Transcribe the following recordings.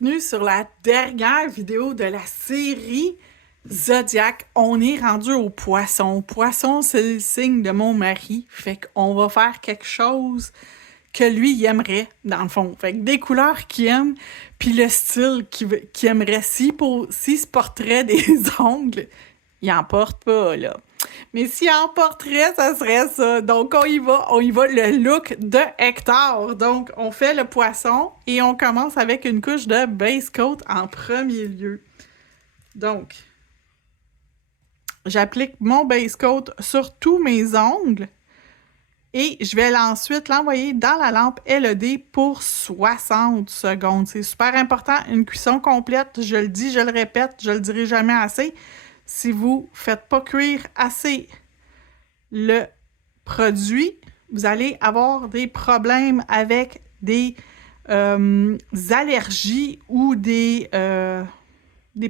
bienvenue sur la dernière vidéo de la série Zodiac. On est rendu au poisson. Poisson, c'est le signe de mon mari. Fait qu'on va faire quelque chose que lui, il aimerait, dans le fond. Fait que des couleurs qu'il aime, puis le style qu'il aimerait. S'il se porterait des ongles, il en porte pas, là. Mais s'il en porterait, ça serait ça. Donc, on y va, le look de Hector. Donc, on fait le poisson et on commence avec une couche de base coat en premier lieu. Donc, j'applique mon base coat sur tous mes ongles et je vais ensuite l'envoyer dans la lampe LED pour 60 secondes. C'est super important, une cuisson complète, je le dis, je le répète, je le dirai jamais assez. Si vous ne faites pas cuire assez le produit, vous allez avoir des problèmes avec des allergies ou des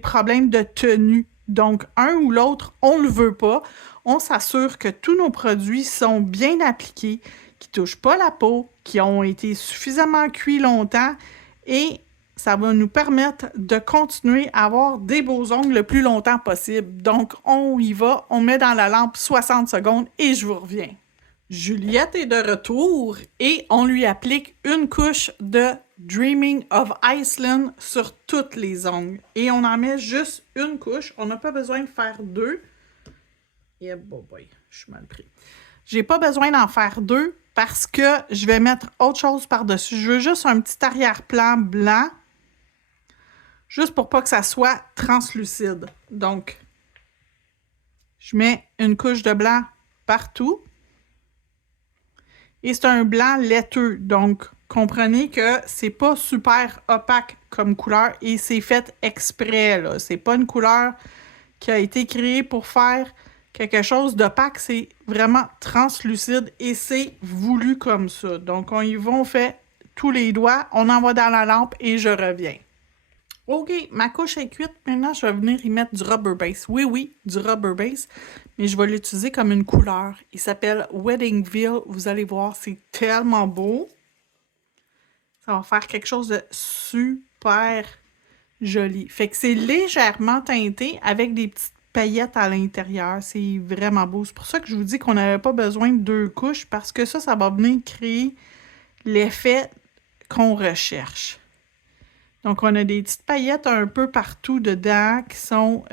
problèmes de tenue. Donc, un ou l'autre, on ne le veut pas. On s'assure que tous nos produits sont bien appliqués, qui ne touchent pas la peau, qui ont été suffisamment cuits longtemps et ça va nous permettre de continuer à avoir des beaux ongles le plus longtemps possible. Donc, on y va, on met dans la lampe 60 secondes et je vous reviens. Juliette est de retour et on lui applique une couche de Dreaming of Iceland sur toutes les ongles. Et on en met juste une couche. On n'a pas besoin de faire deux. Et boy, je suis mal pris. J'ai pas besoin d'en faire deux parce que je vais mettre autre chose par-dessus. Je veux juste un petit arrière-plan blanc. Juste pour pas que ça soit translucide. Donc, je mets une couche de blanc partout. Et c'est un blanc laiteux. Donc, comprenez que c'est pas super opaque comme couleur et c'est fait exprès, là. C'est pas une couleur qui a été créée pour faire quelque chose d'opaque. C'est vraiment translucide et c'est voulu comme ça. Donc, on y va, on fait tous les doigts, on envoie dans la lampe et je reviens. OK, ma couche est cuite. Maintenant, je vais venir y mettre du rubber base. Oui, du rubber base. Mais je vais l'utiliser comme une couleur. Il s'appelle Weddingville. Vous allez voir, c'est tellement beau. Ça va faire quelque chose de super joli. Fait que c'est légèrement teinté avec des petites paillettes à l'intérieur. C'est vraiment beau. C'est pour ça que je vous dis qu'on n'avait pas besoin de deux couches parce que ça va venir créer l'effet qu'on recherche. Donc, on a des petites paillettes un peu partout dedans qui sont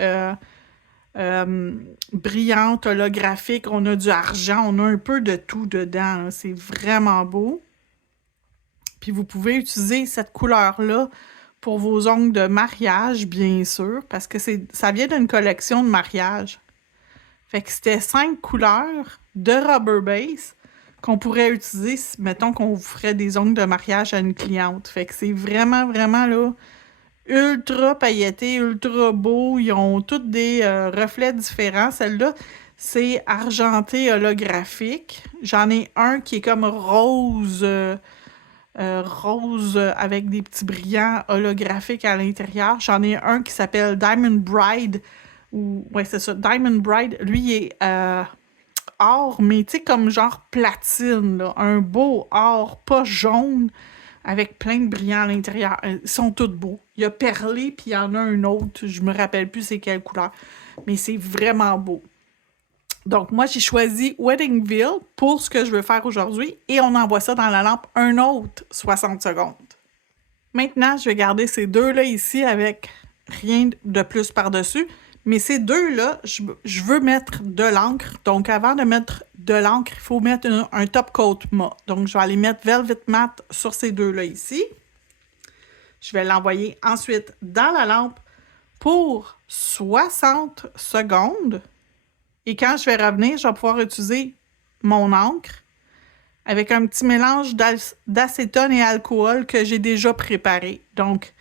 brillantes, holographiques. On a du argent, on a un peu de tout dedans. C'est vraiment beau. Puis, vous pouvez utiliser cette couleur-là pour vos ongles de mariage, bien sûr, parce que ça vient d'une collection de mariage. Fait que c'était 5 couleurs de rubber base qu'on pourrait utiliser, mettons qu'on vous ferait des ongles de mariage à une cliente. Fait que c'est vraiment, vraiment, là, ultra pailleté, ultra beau. Ils ont tous des reflets différents. Celle-là, c'est argenté holographique. J'en ai un qui est comme rose, rose avec des petits brillants holographiques à l'intérieur. J'en ai un qui s'appelle Diamond Bride. Ouais, c'est ça, Diamond Bride. Lui, il est or, mais tu sais, comme genre platine, là. Un beau or, pas jaune, avec plein de brillants à l'intérieur. Ils sont tous beaux. Il y a perlé, puis il y en a un autre, je me rappelle plus c'est quelle couleur, mais c'est vraiment beau. Donc, moi, j'ai choisi Weddingville pour ce que je veux faire aujourd'hui, et on envoie ça dans la lampe un autre 60 secondes. Maintenant, je vais garder ces deux-là ici avec rien de plus par-dessus. Mais ces deux-là, je veux mettre de l'encre. Donc, avant de mettre de l'encre, il faut mettre un top coat mat. Donc, je vais aller mettre Velvet Matte sur ces deux-là ici. Je vais l'envoyer ensuite dans la lampe pour 60 secondes. Et quand je vais revenir, je vais pouvoir utiliser mon encre avec un petit mélange d'acétone et alcool que j'ai déjà préparé. Donc,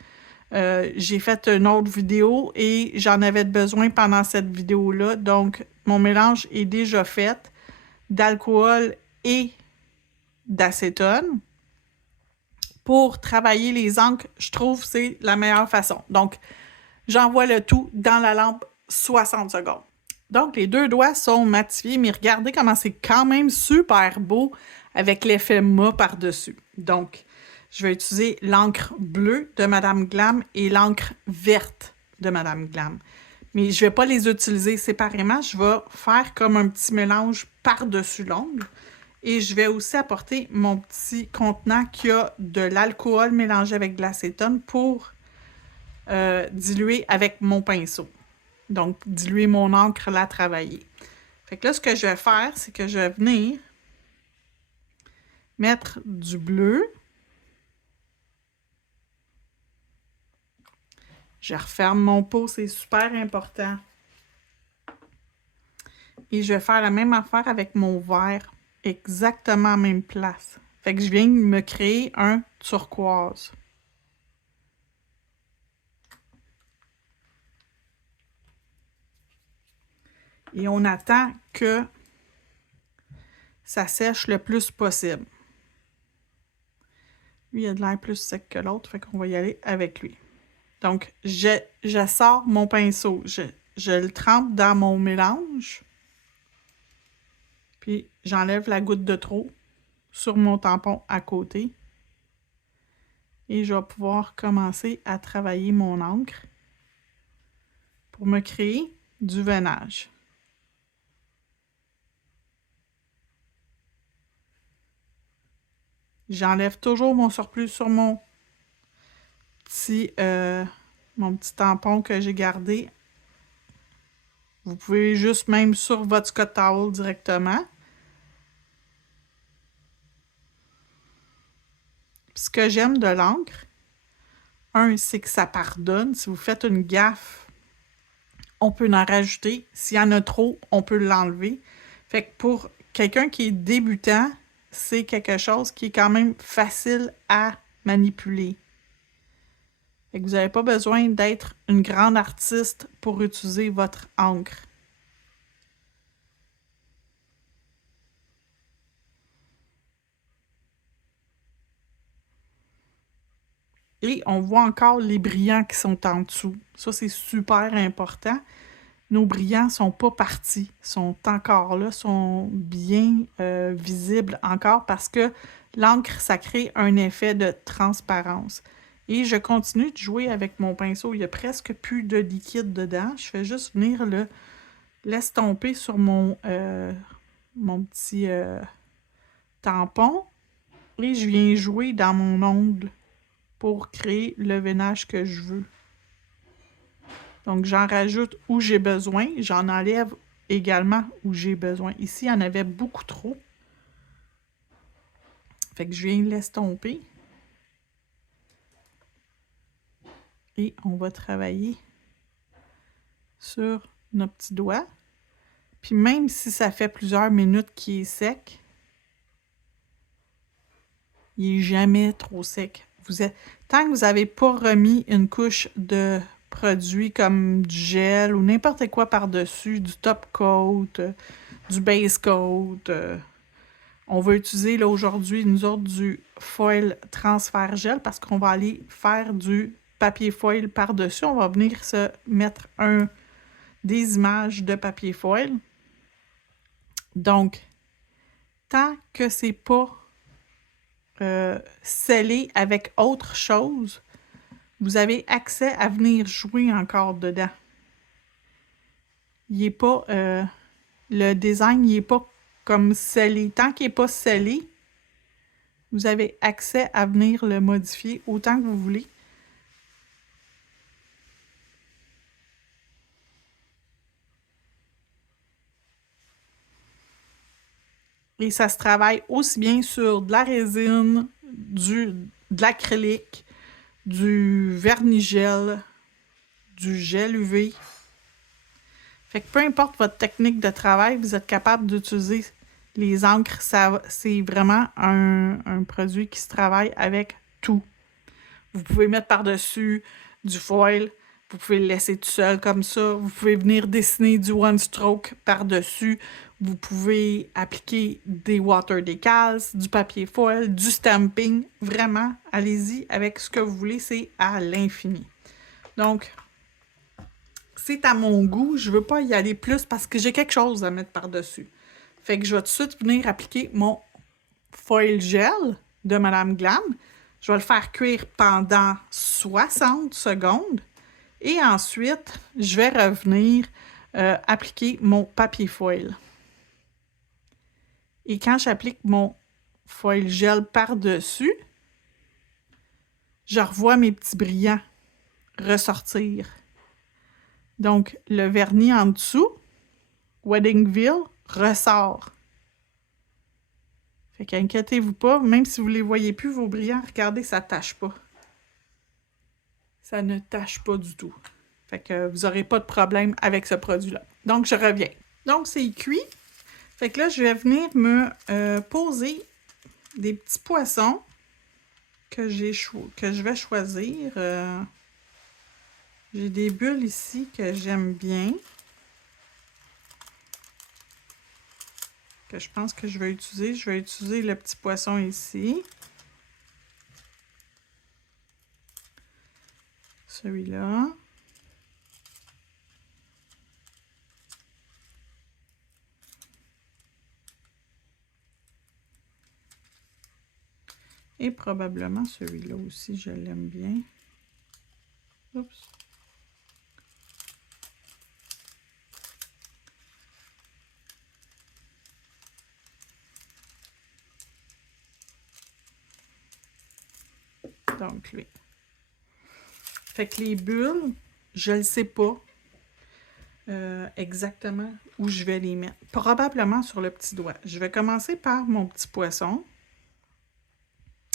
j'ai fait une autre vidéo et j'en avais besoin pendant cette vidéo-là. Donc, mon mélange est déjà fait d'alcool et d'acétone. Pour travailler les encres, je trouve que c'est la meilleure façon. Donc, j'envoie le tout dans la lampe 60 secondes. Donc, les deux doigts sont matifiés, mais regardez comment c'est quand même super beau avec l'effet mat par-dessus. Donc, je vais utiliser l'encre bleue de Madame Glam et l'encre verte de Madame Glam. Mais je ne vais pas les utiliser séparément. Je vais faire comme un petit mélange par-dessus l'ongle. Et je vais aussi apporter mon petit contenant qui a de l'alcool mélangé avec de l'acétone pour diluer avec mon pinceau. Donc, diluer mon encre, la travailler. Fait que là, ce que je vais faire, c'est que je vais venir mettre du bleu. Je referme mon pot, c'est super important. Et je vais faire la même affaire avec mon vert, exactement à la même place. Fait que je viens de me créer un turquoise. Et on attend que ça sèche le plus possible. Lui, il a de l'air plus sec que l'autre, fait qu'on va y aller avec lui. Donc, je sors mon pinceau, je le trempe dans mon mélange, puis j'enlève la goutte de trop sur mon tampon à côté. Et je vais pouvoir commencer à travailler mon encre pour me créer du veinage. J'enlève toujours mon surplus sur mon petit tampon que j'ai gardé. Vous pouvez juste même sur votre Scott Towel directement. Puis ce que j'aime de l'encre, c'est que ça pardonne. Si vous faites une gaffe, on peut en rajouter. S'il y en a trop, on peut l'enlever. Fait que pour quelqu'un qui est débutant, c'est quelque chose qui est quand même facile à manipuler. Fait que vous n'avez pas besoin d'être une grande artiste pour utiliser votre encre. Et on voit encore les brillants qui sont en dessous. Ça, c'est super important. Nos brillants ne sont pas partis, sont encore là, sont bien visibles encore parce que l'encre, ça crée un effet de transparence. Et je continue de jouer avec mon pinceau. Il n'y a presque plus de liquide dedans. Je fais juste venir l'estomper sur mon petit tampon. Et je viens jouer dans mon ongle pour créer le veinage que je veux. Donc, j'en rajoute où j'ai besoin. J'en enlève également où j'ai besoin. Ici, il y en avait beaucoup trop. Fait que je viens l'estomper. Et on va travailler sur nos petits doigts. Puis même si ça fait plusieurs minutes qu'il est sec, il n'est jamais trop sec. Tant que vous n'avez pas remis une couche de produits comme du gel ou n'importe quoi par-dessus, du top coat, du base coat. On va utiliser là aujourd'hui, nous autres, du foil transfert gel parce qu'on va aller faire du papier foil par-dessus. On va venir se mettre des images de papier foil. Donc, tant que c'est pas scellé avec autre chose, vous avez accès à venir jouer encore dedans. Il est pas... le design, il n'est pas comme scellé. Tant qu'il n'est pas scellé, vous avez accès à venir le modifier autant que vous voulez. Et ça se travaille aussi bien sur de la résine, de l'acrylique, du vernis-gel, du gel UV. Fait que peu importe votre technique de travail, vous êtes capable d'utiliser les encres. C'est vraiment un produit qui se travaille avec tout. Vous pouvez mettre par-dessus du foil. Vous pouvez le laisser tout seul comme ça. Vous pouvez venir dessiner du one stroke par-dessus. Vous pouvez appliquer des water decals, du papier foil, du stamping. Vraiment, allez-y avec ce que vous voulez. C'est à l'infini. Donc, c'est à mon goût. Je ne veux pas y aller plus parce que j'ai quelque chose à mettre par-dessus. Fait que je vais tout de suite venir appliquer mon foil gel de Madame Glam. Je vais le faire cuire pendant 60 secondes. Et ensuite, je vais revenir appliquer mon papier foil. Et quand j'applique mon foil gel par-dessus, je revois mes petits brillants ressortir. Donc, le vernis en dessous, Weddingville, ressort. Fait qu'inquiétez-vous pas, même si vous ne les voyez plus, vos brillants, regardez, ça ne tâche pas. Ça ne tâche pas du tout. Fait que vous n'aurez pas de problème avec ce produit-là. Donc, je reviens. Donc, c'est cuit. Fait que là, je vais venir me poser des petits poissons que je vais choisir. J'ai des bulles ici que j'aime bien. Que je pense que je vais utiliser. Je vais utiliser le petit poisson ici. Celui-là. Et probablement celui-là aussi, je l'aime bien. Oups. Donc, lui. Fait que les bulles, je ne sais pas exactement où je vais les mettre. Probablement sur le petit doigt. Je vais commencer par mon petit poisson.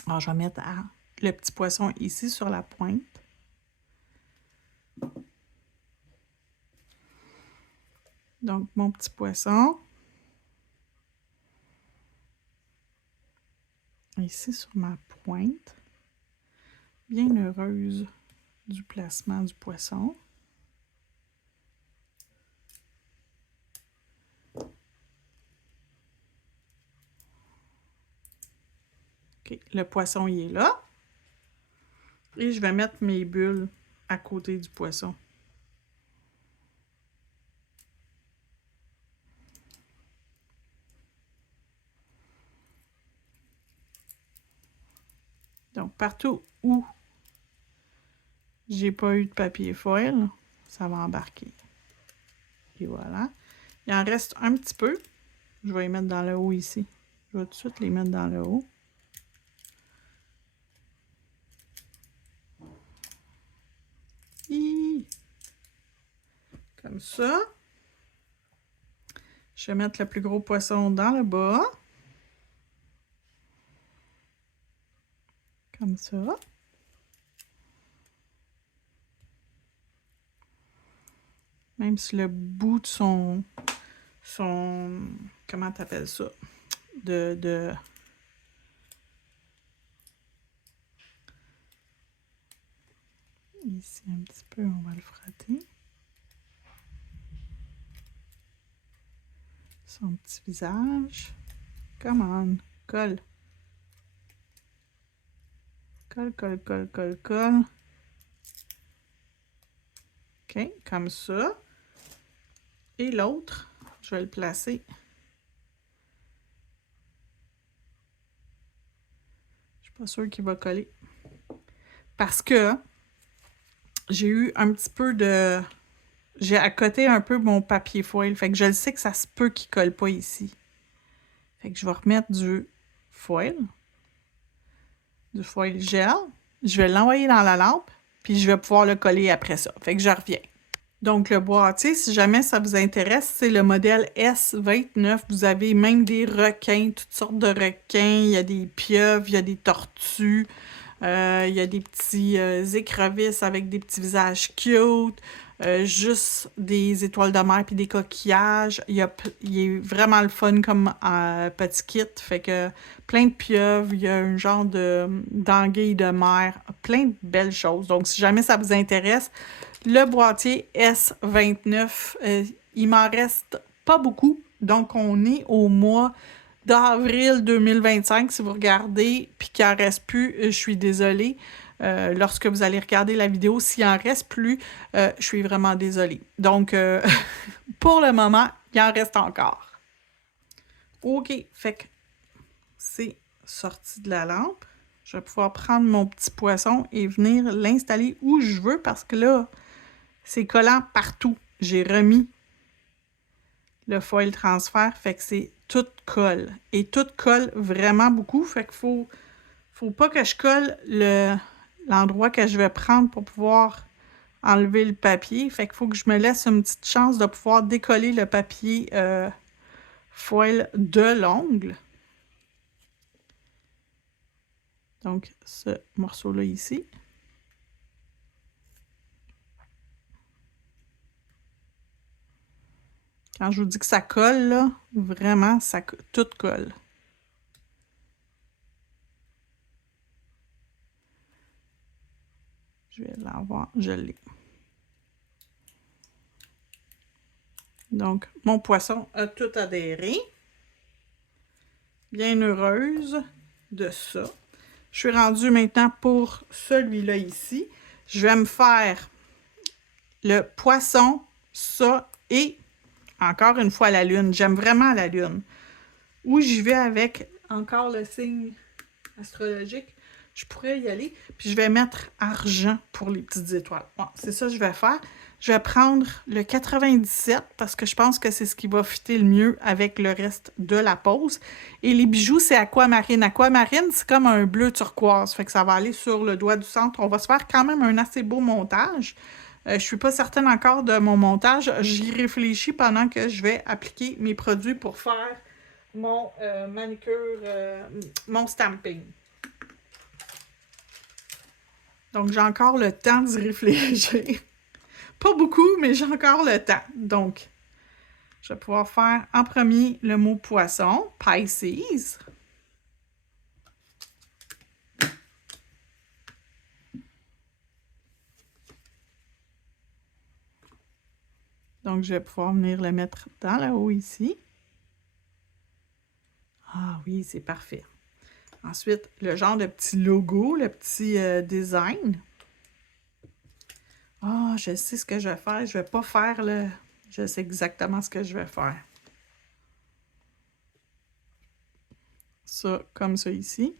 Alors, je vais mettre le petit poisson ici sur la pointe. Donc, mon petit poisson. Ici sur ma pointe. Bien heureuse du placement du poisson. OK, le poisson, il est là. Et je vais mettre mes bulles à côté du poisson. Donc, partout où j'ai pas eu de papier foil, ça va embarquer. Et voilà. Il en reste un petit peu. Je vais les mettre dans le haut ici. Je vais tout de suite les mettre dans le haut. Comme ça. Je vais mettre le plus gros poisson dans le bas. Comme ça. Même si le bout de son comment t'appelles ça? Ici un petit peu, on va le frotter. Son petit visage. Come on, colle. Colle, colle, colle, colle, colle. OK, comme ça. Et l'autre, je vais le placer. Je suis pas sûre qu'il va coller. Parce que j'ai eu un petit peu de... J'ai accoté un peu mon papier foil. Fait que je le sais que ça se peut qu'il colle pas ici. Fait que je vais remettre du foil gel. Je vais l'envoyer dans la lampe. Puis je vais pouvoir le coller après ça. Fait que je reviens. Donc, le boîtier, si jamais ça vous intéresse, c'est le modèle S29. Vous avez même des requins, toutes sortes de requins. Il y a des pieuvres, il y a des tortues. Il y a des petits écrevisses avec des petits visages cute. Juste des étoiles de mer puis des coquillages. Il est vraiment le fun comme petit kit. Fait que plein de pieuvres, il y a un genre d'anguille de mer. Plein de belles choses. Donc, si jamais ça vous intéresse, le boîtier S29, il m'en reste pas beaucoup. Donc, on est au mois d'avril 2025. Si vous regardez puis qu'il n'en reste plus, je suis désolée. Lorsque vous allez regarder la vidéo, s'il en reste plus, je suis vraiment désolée. Donc, pour le moment, il en reste encore. OK, fait que c'est sorti de la lampe. je vais pouvoir prendre mon petit poisson et venir l'installer où je veux parce que là, c'est collant partout. J'ai remis le foil transfert, fait que c'est tout colle. Et tout colle vraiment beaucoup, fait qu'il faut pas que je colle l'endroit que je vais prendre pour pouvoir enlever le papier. Fait qu'il faut que je me laisse une petite chance de pouvoir décoller le papier foil de l'ongle. Donc, ce morceau-là ici. Quand je vous dis que ça colle, là, vraiment, tout colle. Je vais l'avoir, je l'ai. Donc, mon poisson a tout adhéré. Bien heureuse de ça. Je suis rendue maintenant pour celui-là ici. Je vais me faire le poisson, ça et encore une fois la lune. J'aime vraiment la lune. Où j'y vais avec encore le signe astrologique, je pourrais y aller. Puis je vais mettre argent pour les petites étoiles. Bon, c'est ça que je vais faire. Je vais prendre le 97 parce que je pense que c'est ce qui va fitter le mieux avec le reste de la pose. Et les bijoux, c'est aquamarine. Aquamarine, c'est comme un bleu turquoise. Fait que ça va aller sur le doigt du centre. On va se faire quand même un assez beau montage. Je ne suis pas certaine encore de mon montage. J'y réfléchis pendant que je vais appliquer mes produits pour faire mon manicure, mon stamping. Donc, j'ai encore le temps d'y réfléchir. Pas beaucoup, mais j'ai encore le temps. Donc, je vais pouvoir faire en premier le mot poisson, Pisces. Donc, je vais pouvoir venir le mettre dans le haut ici. Ah oui, c'est parfait. Ensuite, le genre de petit logo, le petit design. Ah, je sais ce que je vais faire. Je vais pas faire le... Je sais exactement ce que je vais faire. Ça, comme ça ici.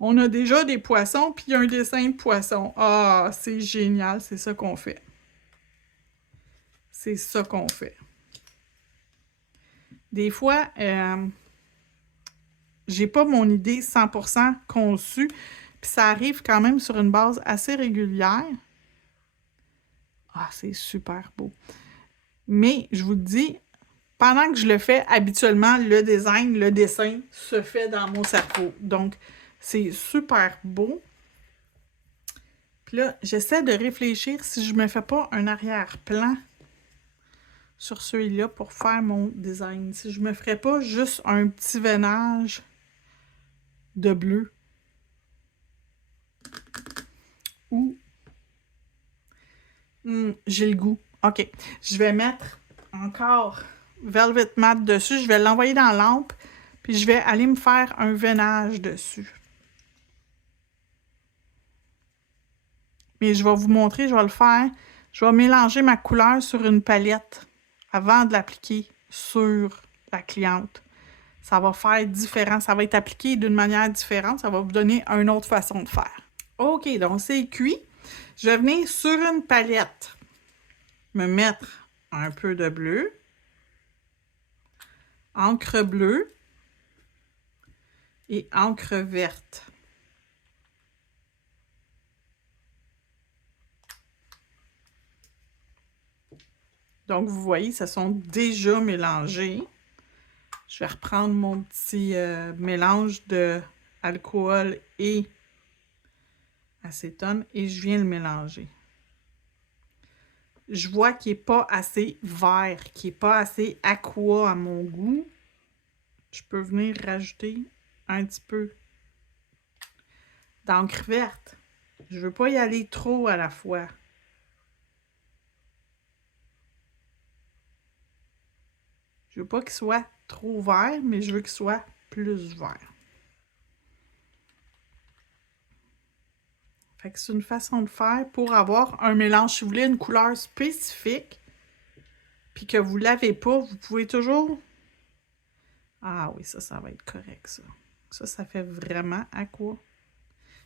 On a déjà des poissons, puis un dessin de poisson. Ah, c'est génial, c'est ça qu'on fait. C'est ça qu'on fait. Des fois, j'ai pas mon idée 100% conçue, puis ça arrive quand même sur une base assez régulière. Ah, c'est super beau. Mais, je vous le dis, pendant que je le fais, habituellement, le design, le dessin se fait dans mon cerveau. Donc, c'est super beau. Puis là, j'essaie de réfléchir si je me fais pas un arrière-plan sur celui-là pour faire mon design. Si je me ferais pas juste un petit veinage de bleu. Ou... j'ai le goût. OK. Je vais mettre encore Velvet Matte dessus. Je vais l'envoyer dans la lampe. Puis je vais aller me faire un veinage dessus. Mais je vais vous montrer, je vais le faire. Je vais mélanger ma couleur sur une palette avant de l'appliquer sur la cliente. Ça va faire différent. Ça va être appliqué d'une manière différente. Ça va vous donner une autre façon de faire. OK, donc c'est cuit. Je vais venir sur une palette me mettre un peu de bleu, encre bleue et encre verte. Donc, vous voyez, ça sont déjà mélangés. Je vais reprendre mon petit mélange d'alcool et acétone et je viens le mélanger. Je vois qu'il n'est pas assez vert, qu'il n'est pas assez aqua à mon goût. Je peux venir rajouter un petit peu d'encre verte. Je ne veux pas y aller trop à la fois. Je veux pas qu'il soit trop vert, mais je veux qu'il soit plus vert. Fait que c'est une façon de faire pour avoir un mélange. Si vous voulez une couleur spécifique, puis que vous ne l'avez pas, vous pouvez toujours... Ah oui, ça va être correct, ça. Ça fait vraiment aqua.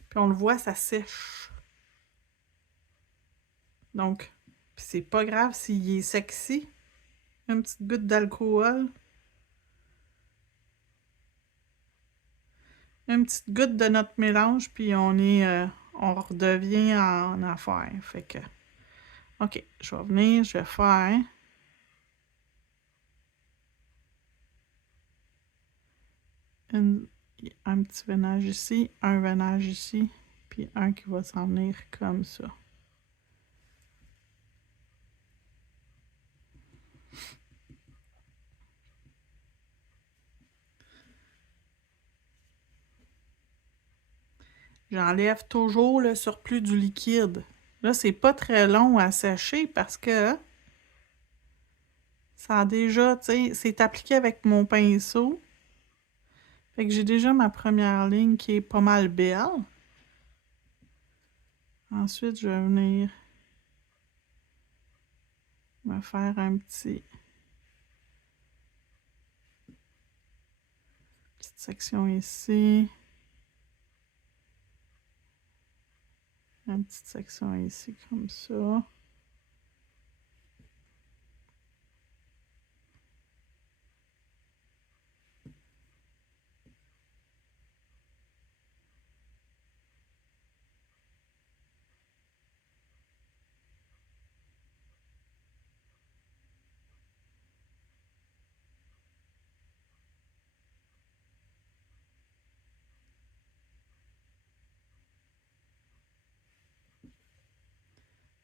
Puis on le voit, ça sèche. Donc, c'est pas grave s'il est sexy. Une petite goutte d'alcool. Une petite goutte de notre mélange, puis on redevient en affaire. Fait que, OK, je vais venir, je vais faire un petit veinage ici, un veinage ici, puis un qui va s'en venir comme ça. J'enlève toujours le surplus du liquide. Là, c'est pas très long à sécher parce que ça a déjà, tu sais, c'est appliqué avec mon pinceau. Fait que j'ai déjà ma première ligne qui est pas mal belle. Ensuite, je vais venir me faire une petite section ici. Une petite section ici comme ça.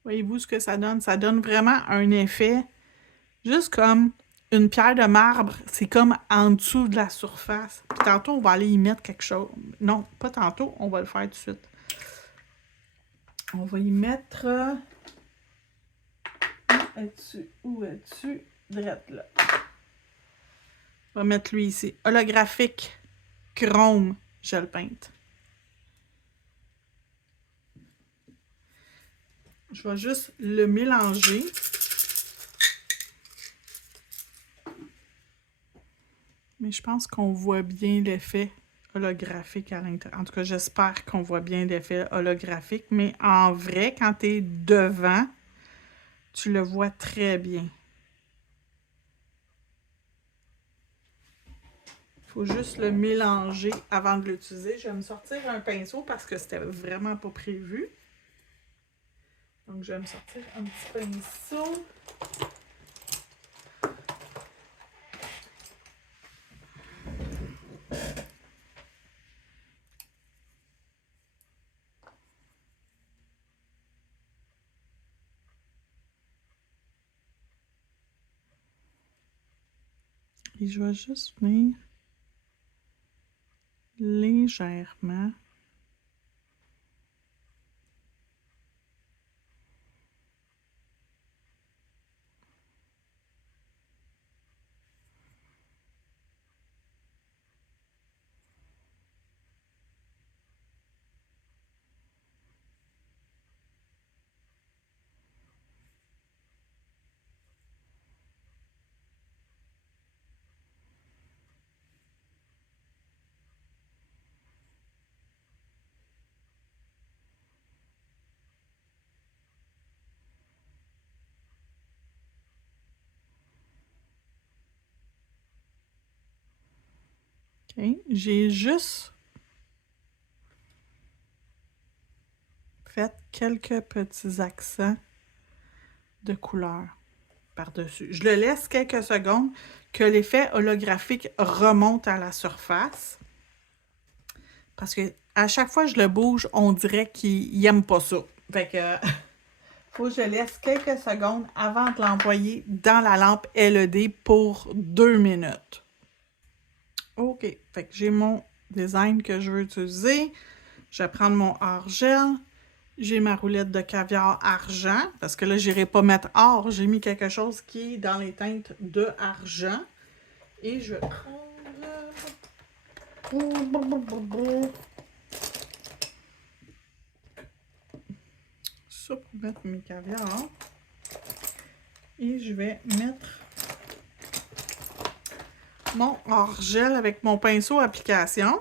Voyez-vous ce que ça donne? Ça donne vraiment un effet juste comme une pierre de marbre. C'est comme en dessous de la surface. Puis tantôt, on va aller y mettre quelque chose. Non, pas tantôt, on va le faire tout de suite. On va y mettre... Où es-tu? Où es-tu? Drette là. On va mettre lui ici. Holographique chrome gel peinte. Je vais juste le mélanger. Mais je pense qu'on voit bien l'effet holographique à l'intérieur. En tout cas, j'espère qu'on voit bien l'effet holographique. Mais en vrai, quand tu es devant, tu le vois très bien. Il faut juste le mélanger avant de l'utiliser. Je vais me sortir un pinceau parce que c'était vraiment pas prévu. Donc, je vais me sortir un petit pinceau. Et je vais juste venir légèrement. OK. J'ai juste fait quelques petits accents de couleur par-dessus. Je le laisse quelques secondes que l'effet holographique remonte à la surface. Parce que à chaque fois que je le bouge, on dirait qu'il n'aime pas ça. Fait que faut que je laisse quelques secondes avant de l'envoyer dans la lampe LED pour 2 minutes. OK. Fait que j'ai mon design que je veux utiliser. Je vais prendre mon or-gel. J'ai ma roulette de caviar argent. Parce que là, je n'irai pas mettre or. J'ai mis quelque chose qui est dans les teintes de argent. Et je vais prendre... ça pour mettre mes caviars. Et je vais mettre mon or-gel avec mon pinceau application.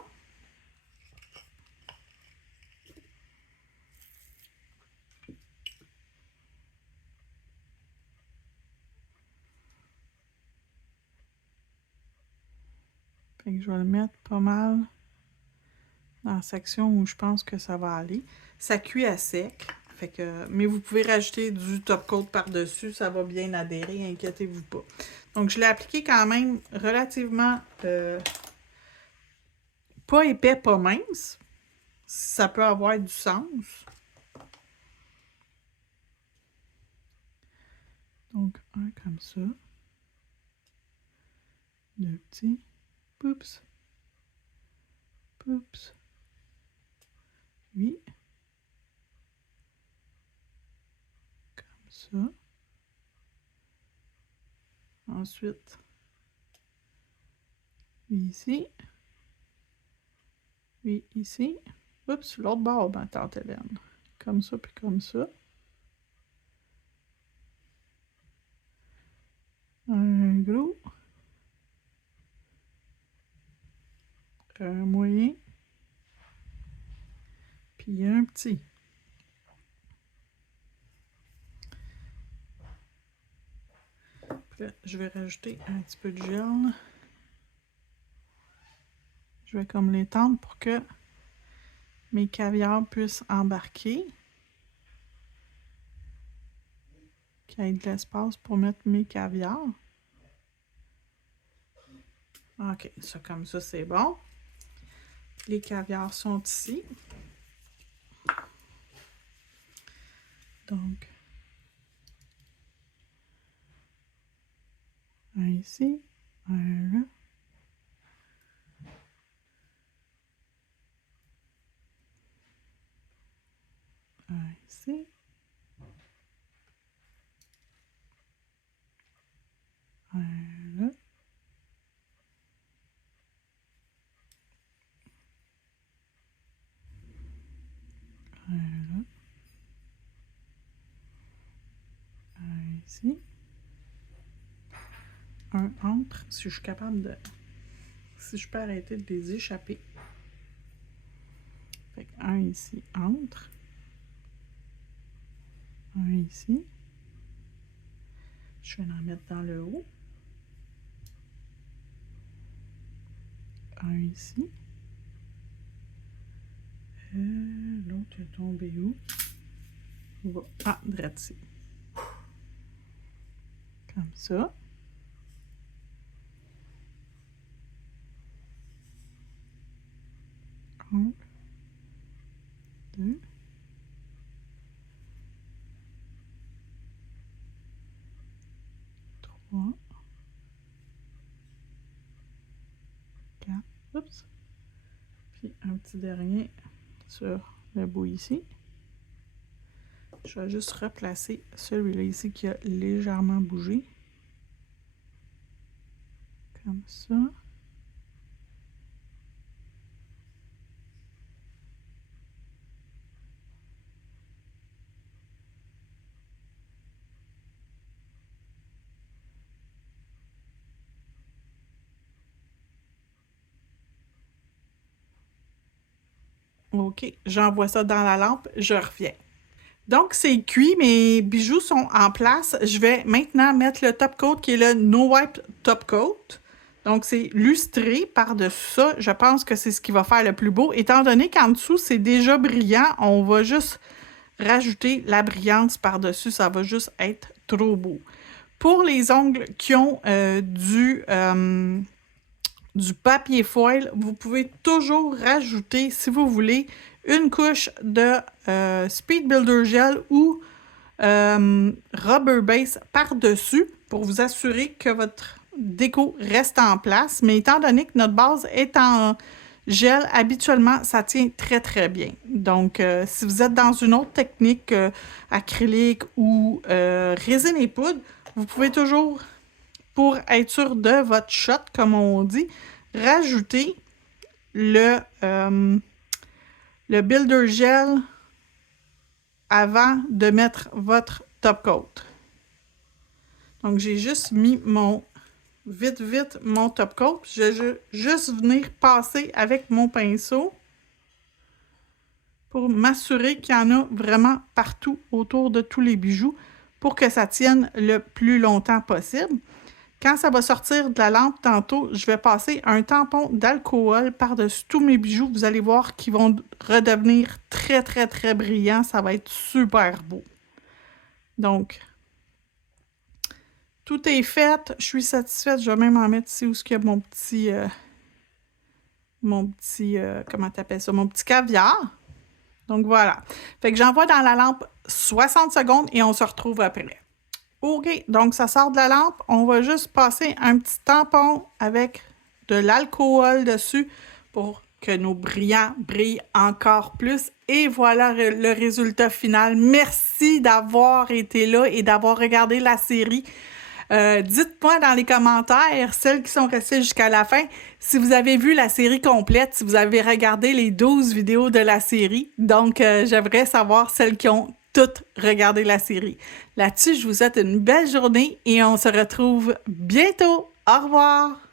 Fait que je vais le mettre pas mal dans la section où je pense que ça va aller. Ça cuit à sec. Fait que, mais vous pouvez rajouter du top coat par-dessus, ça va bien adhérer, inquiétez-vous pas. Donc, je l'ai appliqué quand même relativement pas épais, pas mince. Ça peut avoir du sens. Donc, un comme ça. Deux petits. Poups. Poups. Oui. Comme ça. Ensuite, ici. Oui, ici. Oups, l'autre bord, ma tante Hélène. Comme ça, puis comme ça. Un gros. Un moyen. Puis un petit. Puis là, je vais rajouter un petit peu de gel. Je vais comme l'étendre pour que mes caviars puissent embarquer. Qu'il y ait de l'espace pour mettre mes caviars. OK, ça comme ça, c'est bon. Les caviars sont ici. Donc, un ici, un là. Un ici. Un là. Un là. Un ici. Un entre, si je suis capable de... Si je peux arrêter de les échapper. Fait un ici, entre. Un ici. Je vais en mettre dans le haut. Un ici. L'autre est tombé où? Ah, direct ici. Comme ça. Un, deux. Trois. Quatre. Oups. Puis un petit dernier sur le bout ici. Je vais juste replacer celui-là ici qui a légèrement bougé. Comme ça. OK, j'envoie ça dans la lampe, je reviens. Donc, c'est cuit, mes bijoux sont en place. Je vais maintenant mettre le top coat qui est le No Wipe Top Coat. Donc, c'est lustré par-dessus ça. Je pense que c'est ce qui va faire le plus beau. Étant donné qu'en dessous, c'est déjà brillant, on va juste rajouter la brillance par-dessus. Ça va juste être trop beau. Pour les ongles qui ont du papier foil, vous pouvez toujours rajouter, si vous voulez, une couche de Speed Builder Gel ou Rubber Base par-dessus pour vous assurer que votre déco reste en place. Mais étant donné que notre base est en gel, habituellement, ça tient très, très bien. Donc, si vous êtes dans une autre technique acrylique ou résine et poudre, vous pouvez toujours, pour être sûr de votre shot, comme on dit, rajouter le Builder Gel avant de mettre votre top coat. Donc, j'ai juste mis vite mon top coat. Je vais juste venir passer avec mon pinceau pour m'assurer qu'il y en a vraiment partout autour de tous les bijoux pour que ça tienne le plus longtemps possible. Quand ça va sortir de la lampe tantôt, je vais passer un tampon d'alcool par-dessus tous mes bijoux. Vous allez voir qu'ils vont redevenir très, très, très brillants. Ça va être super beau. Donc, tout est fait. Je suis satisfaite. Je vais même en mettre ici où il y a comment t'appelles ça? Mon petit caviar. Donc, voilà. Fait que j'envoie dans la lampe 60 secondes et on se retrouve après. OK, donc ça sort de la lampe. On va juste passer un petit tampon avec de l'alcool dessus pour que nos brillants brillent encore plus. Et voilà le résultat final. Merci d'avoir été là et d'avoir regardé la série. Dites-moi dans les commentaires, celles qui sont restées jusqu'à la fin, si vous avez vu la série complète, si vous avez regardé les 12 vidéos de la série. Donc, j'aimerais savoir celles qui ont toutes regardé la série. Là-dessus, je vous souhaite une belle journée et on se retrouve bientôt. Au revoir!